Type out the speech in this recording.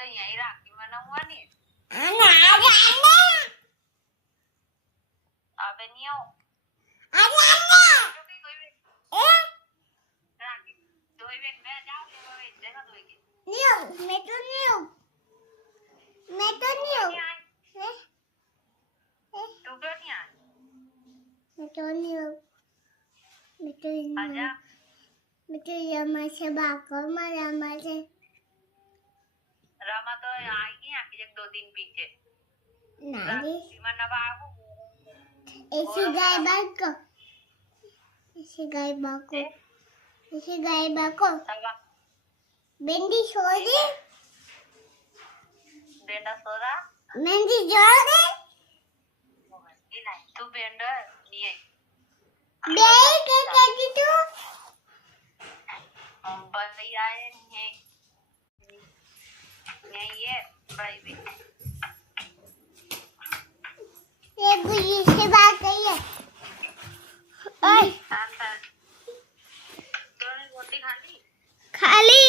तो यही राखी मनावવાની अबे नहीं आओ राखी दोई बेन मैं जाओ ले देखा दोई के मैं तो नहीं हूँ तू क्यों नहीं आया आजा रमा तो आएगी आके जब 2 दिन पीछे राखी मनावा ऐसे गाय बाको सवा बेंडी छोड़ी बेंडा सोरा मेहंदी जोड़ दे ये नहीं तू बेंडा नहीं है बेई के कहती तू भाई आए नहीं ये भाई भी ये गुजी से बात कही है ओए तूने रोटी खा ली खाली